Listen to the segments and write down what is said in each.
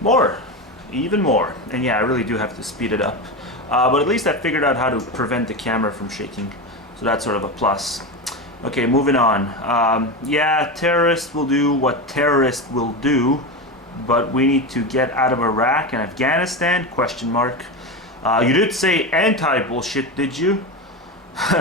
More. Even more. And yeah, I really do have to speed it up. But at least I figured out how to prevent the camera from shaking. So that's sort of a plus. Okay, moving on. Yeah, terrorists will do what terrorists will do, but we need to get out of Iraq and Afghanistan? Question mark. You did say anti-bullshit, did you?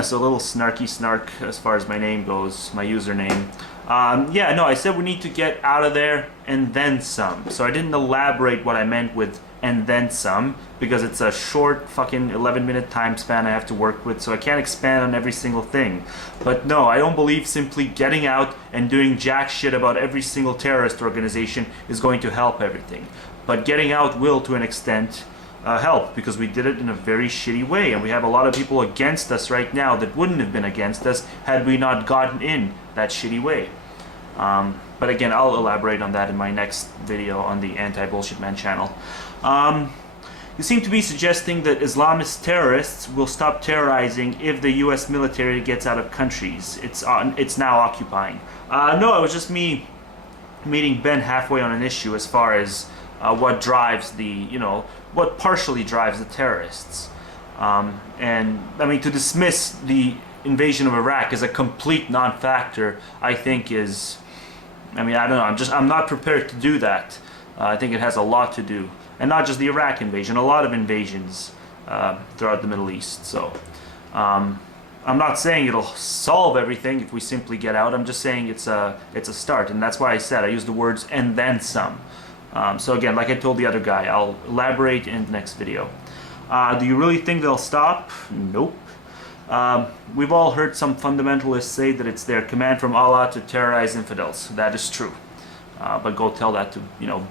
So a little snarky snark as far as my name goes, my username. Yeah, no, I said we need to get out of there and then some. So I didn't elaborate what I meant with and then some, because it's a short fucking 11-minute time span I have to work with, so I can't expand on every single thing. But no, I don't believe simply getting out and doing jack shit about every single terrorist organization is going to help everything. But getting out will, to an extent, help, because we did it in a very shitty way, and we have a lot of people against us right now that wouldn't have been against us had we not gotten in that shitty way. But again, I'll elaborate on that in my next video on the AntiBSMan channel. You seem to be suggesting that Islamist terrorists will stop terrorizing if the US military gets out of countries it's now occupying. No, it was just me meeting Ben halfway on an issue as far as what drives the, what partially drives the terrorists. And I mean, to dismiss the invasion of Iraq as a complete non-factor, I think is, I mean, I don't know, I'm not prepared to do that. I think it has a lot to do, and not just the Iraq invasion, a lot of invasions throughout the Middle East. So I'm not saying it'll solve everything if we simply get out. I'm just saying it's a start, and that's why I said I used the words and then some. So again, like I told the other guy, I'll elaborate in the next video. Do you really think they'll stop? Nope. We've all heard some fundamentalists say that it's their command from Allah to terrorize infidels. That is true. But go tell that to,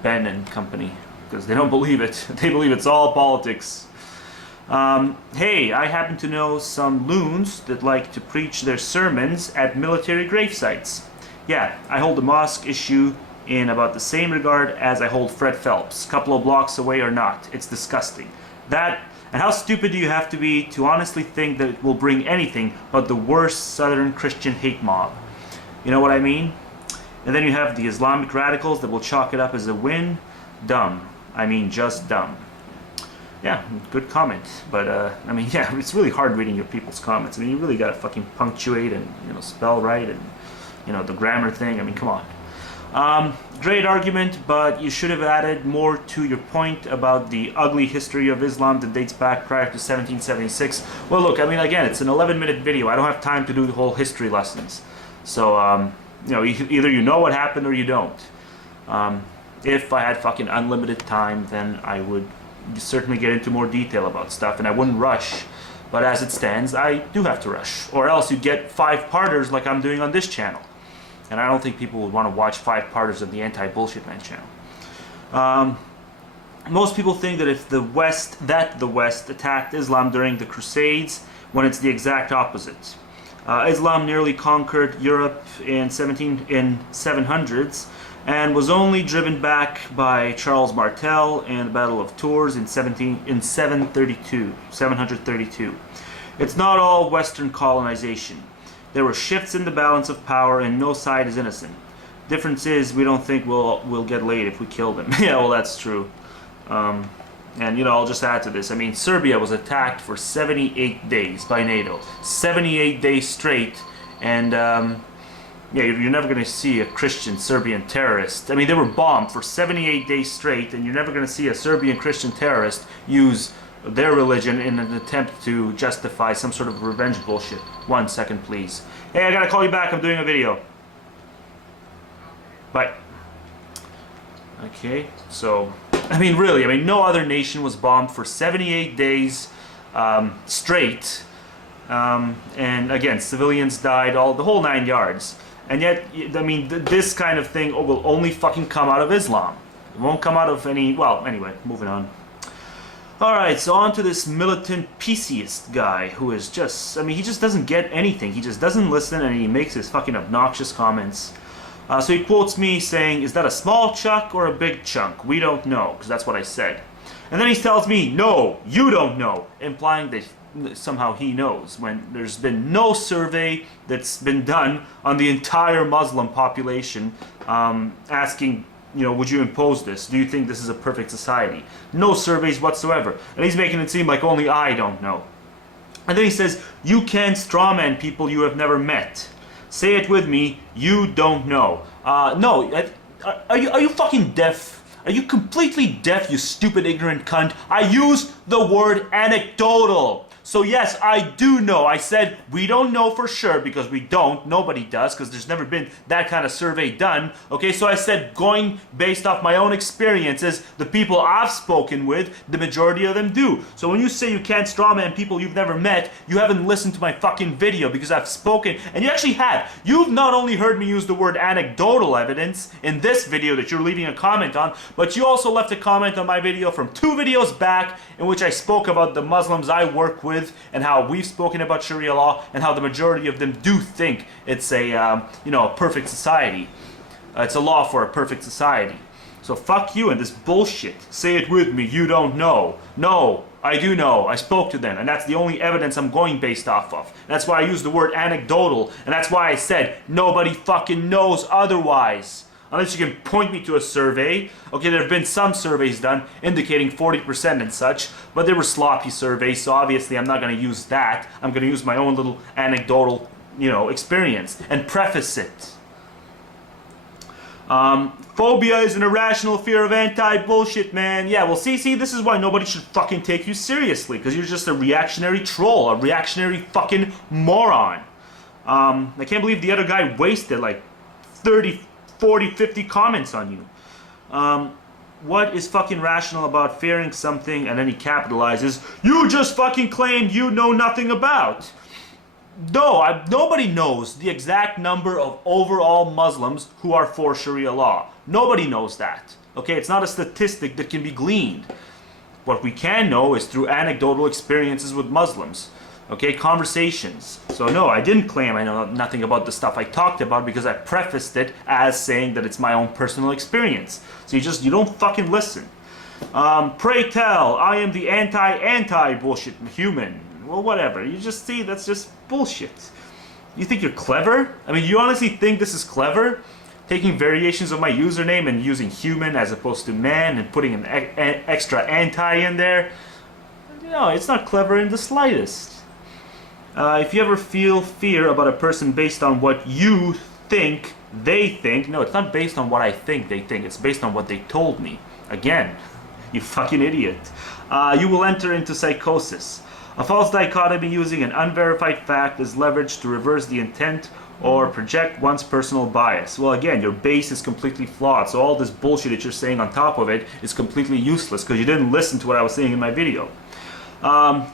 Ben and company, because they don't believe it. They believe it's all politics. Hey, I happen to know some loons that like to preach their sermons at military grave sites. Yeah, I hold a mosque issue in about the same regard as I hold Fred Phelps, a couple of blocks away or not. It's disgusting. That, and how stupid do you have to be to honestly think that it will bring anything but the worst Southern Christian hate mob? You know what I mean? And then you have the Islamic radicals that will chalk it up as a win. Dumb. I mean, just dumb. Yeah, good comment. But, I mean, yeah, it's really hard reading your people's comments. I mean, you really gotta fucking punctuate and, spell right and, the grammar thing. I mean, come on. Great argument, but you should have added more to your point about the ugly history of Islam that dates back prior to 1776. Well, look, I mean, again, it's an 11-minute video. I don't have time to do the whole history lessons. So, either you know what happened or you don't. If I had fucking unlimited time, then I would certainly get into more detail about stuff, and I wouldn't rush. But as it stands, I do have to rush. Or else you get 5-parters like I'm doing on this channel. And I don't think people would want to watch 5-parters of the AntiBSMan channel. Most people think that if the West attacked Islam during the Crusades, when it's the exact opposite. Islam nearly conquered Europe in 700s and was only driven back by Charles Martel in the Battle of Tours in 732. It's not all Western colonization. There were shifts in the balance of power, and no side is innocent. Difference is, we don't think we'll get laid if we kill them. Yeah, well, that's true. And I'll just add to this. I mean, Serbia was attacked for 78 days by NATO. 78 days straight, and yeah, you're never going to see a Christian Serbian terrorist. I mean, they were bombed for 78 days straight, and you're never going to see a Serbian Christian terrorist use their religion in an attempt to justify some sort of revenge bullshit. 1 second, please. Hey, I gotta call you back. I'm doing a video. Bye. Okay, so, I mean, really, no other nation was bombed for 78 days straight. And again, civilians died, the whole 9 yards. And yet, I mean, this kind of thing will only fucking come out of Islam. It won't come out of any, well, anyway, moving on. Alright, so on to this militant PCist guy who is just, he just doesn't get anything. He just doesn't listen, and he makes his fucking obnoxious comments. So he quotes me saying, "Is that a small chunk or a big chunk? We don't know," because that's what I said. And then he tells me, "No, you don't know," implying that somehow he knows, when there's been no survey that's been done on the entire Muslim population, asking, would you impose this? Do you think this is a perfect society? No surveys whatsoever. And he's making it seem like only I don't know. And then he says, you can't strawman people you have never met. Say it with me, you don't know. No, are you fucking deaf? Are you completely deaf, you stupid ignorant cunt? I used the word anecdotal. So yes, I do know. I said we don't know for sure because we don't. Nobody does because there's never been that kind of survey done. Okay, so I said going based off my own experiences, the people I've spoken with, the majority of them do. So when you say you can't strawman people you've never met, you haven't listened to my fucking video because I've spoken, and you actually have. You've not only heard me use the word anecdotal evidence in this video that you're leaving a comment on, but you also left a comment on my video from 2 videos back in which I spoke about the Muslims I work with and how we've spoken about Sharia law and how the majority of them do think it's a a perfect society. It's a law for a perfect society. So fuck you and this bullshit. Say it with me, you don't know. No, I do know. I spoke to them, and that's the only evidence I'm going based off of. That's why I use the word anecdotal, and that's why I said nobody fucking knows otherwise. Unless you can point me to a survey. Okay, there have been some surveys done indicating 40% and such, but they were sloppy surveys, so obviously I'm not going to use that. I'm going to use my own little anecdotal, experience and preface it. Phobia is an irrational fear of anti-bullshit, man. Yeah, well, see, this is why nobody should fucking take you seriously, because you're just a reactionary troll, a reactionary fucking moron. I can't believe the other guy wasted like 30, 40, 50 comments on you. What is fucking rational about fearing something? And then he capitalizes, you just fucking claimed you know nothing about. No, nobody knows the exact number of overall Muslims who are for Sharia law. Nobody knows that. Okay, it's not a statistic that can be gleaned. What we can know is through anecdotal experiences with Muslims. Okay, conversations. So no, I didn't claim I know nothing about the stuff I talked about because I prefaced it as saying that it's my own personal experience. So you don't fucking listen. Pray tell, I am the anti bullshit human. Well, whatever. You just see, that's just bullshit. You think you're clever? I mean, you honestly think this is clever? Taking variations of my username and using human as opposed to man and putting an extra anti in there? No, it's not clever in the slightest. If you ever feel fear about a person based on what you think they think, no, it's not based on what I think they think, it's based on what they told me. Again, you fucking idiot. You will enter into psychosis. A false dichotomy using an unverified fact is leveraged to reverse the intent or project one's personal bias. Well, again, your base is completely flawed, so all this bullshit that you're saying on top of it is completely useless because you didn't listen to what I was saying in my video.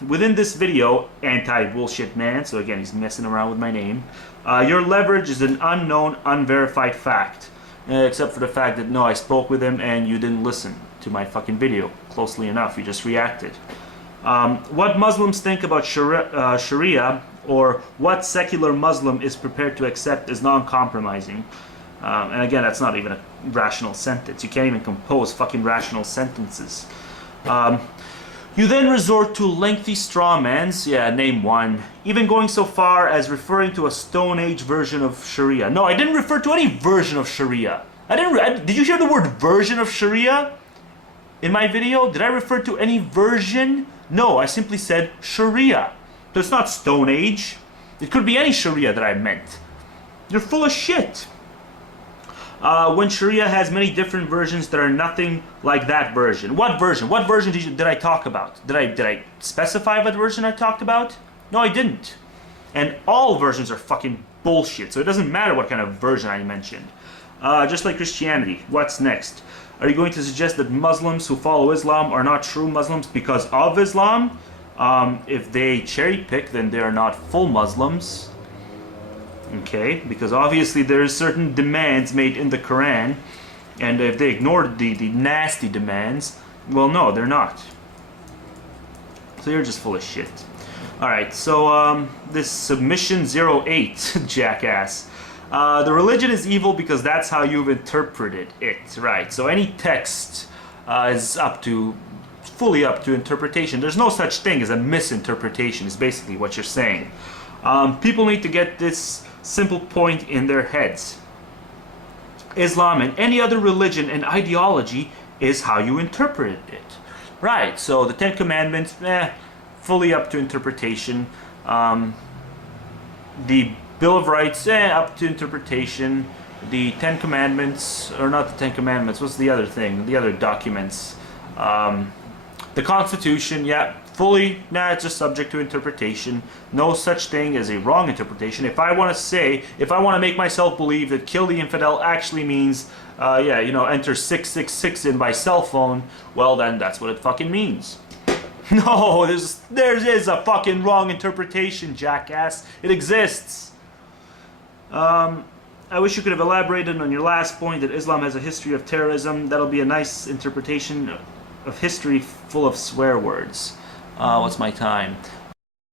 Within this video, anti-bullshit man, so again, he's messing around with my name, your leverage is an unknown, unverified fact. Except for the fact that, no, I spoke with him and you didn't listen to my fucking video closely enough, you just reacted. What Muslims think about Sharia, or what secular Muslim is prepared to accept is non-compromising. And again, that's not even a rational sentence. You can't even compose fucking rational sentences. You then resort to lengthy strawmans, yeah, name one, even going so far as referring to a Stone Age version of Sharia. No, I didn't refer to any version of Sharia. Did you hear the word version of Sharia in my video? Did I refer to any version? No, I simply said Sharia. So it's not Stone Age. It could be any Sharia that I meant. You're full of shit. When Sharia has many different versions that are nothing like that version. What version? What version did I talk about? Did I specify what version I talked about? No, I didn't. And all versions are fucking bullshit, so it doesn't matter what kind of version I mentioned. Just like Christianity, what's next? Are you going to suggest that Muslims who follow Islam are not true Muslims because of Islam? If they cherry pick, then they are not full Muslims. Okay, because obviously there are certain demands made in the Quran, and if they ignore the nasty demands, well, no, they're not. So you're just full of shit. Alright, so this submission 08, jackass. The religion is evil because that's how you've interpreted it, right? So any text is fully up to interpretation. There's no such thing as a misinterpretation, is basically what you're saying. People need to get this simple point in their heads. Islam and any other religion and ideology is how you interpret it. Right, so the Ten Commandments, fully up to interpretation. The Bill of Rights, up to interpretation. The Ten Commandments, or not the Ten Commandments, what's the other thing? The other documents. The Constitution, fully, it's just subject to interpretation. No such thing as a wrong interpretation. If I want to make myself believe that kill the infidel actually means, enter 666 in by cell phone, well then that's what it fucking means. No, there is a fucking wrong interpretation, jackass. It exists. I wish you could have elaborated on your last point that Islam has a history of terrorism. That'll be a nice interpretation of history full of swear words. What's my time?